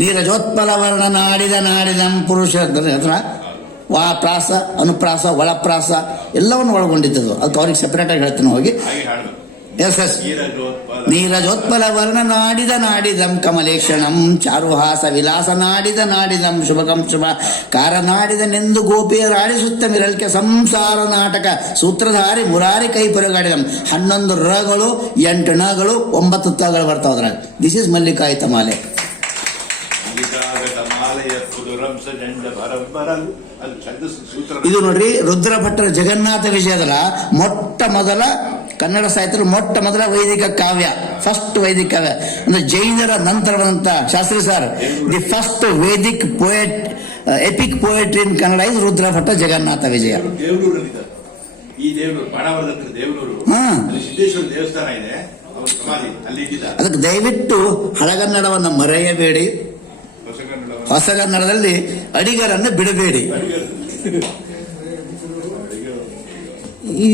ನೀರಜೋತ್ಪಲ ವರ್ಣ ನಾಡಿದ ನಾಡಿದಂ ಪುರುಷ ಹತ್ರ ವಾ ಪ್ರಾಸ ಅನುಪ್ರಾಸ ಒಳಪ್ರಾಸ ಎಲ್ಲವನ್ನು ಒಳಗೊಂಡಿದ್ದದು. ಅದಕ್ಕೆ ಅವ್ರಿಗೆ ಸೆಪರೇಟ್ ಆಗಿ ಹೇಳ್ತೀನಿ ಹೋಗಿ. ಎಸ್ ಎಸ್ ನೀರಜೋತ್ಪಲ ವರ್ಣ ನಾಡಿದ ನಾಡಿದಂ ಕಮಲೇಕ್ಷಣಂ ಚಾರುಹಾಸ ವಿಲಾಸ ನಾಡಿದ ನಾಡಿದಂ ಶುಭಕಂ ಶುಭ ಕಾರ ನಾಡಿದನೆಂದು ಗೋಪಿಯರಾಡಿಸುತ್ತ ಮಿರಲ್ಕೆ ಸಂಸಾರ ನಾಟಕ ಸೂತ್ರಧಾರಿ ಮುರಾರಿ ಕೈ ಪುರಗಾಡಿದಂ. 11 ರಗಳು 8 ನಗಳು 9 ತಗಳು ಬರ್ತಾವ. ದಿಸ್ ಇಸ್ ಮಲ್ಲಿಕಾಯಿತ ಮಾಲೆ. ಇದು ನೋಡ್ರಿ ರುದ್ರ ಭಟ್ಟರ ಜಗನ್ನಾಥ ವಿಜಯದಲ್ಲ ಮೊಟ್ಟ ಮೊದಲ ಕನ್ನಡ ಸಾಹಿತ್ಯದ ಮೊಟ್ಟ ಮೊದಲ ವೈದಿಕ ಕಾವ್ಯ, ಫಸ್ಟ್ ವೈದಿಕ ಕಾವ್ಯ ಅಂದ್ರೆ ಜೈನರ ನಂತರ ಬಂದಂತ Shastri sir the first Vedic poet epic poetry in Kannada is Rudra Bhatta Jagannatha Vijaya. ಅದಕ್ಕೆ ದಯವಿಟ್ಟು ಹಳಗನ್ನಡವನ್ನು ಮರೆಯಬೇಡಿ, ಹೊಸಗನ್ನಡದಲ್ಲಿ ಅಡಿಗರನ್ನು ಬಿಡಬೇಡಿ. ಈ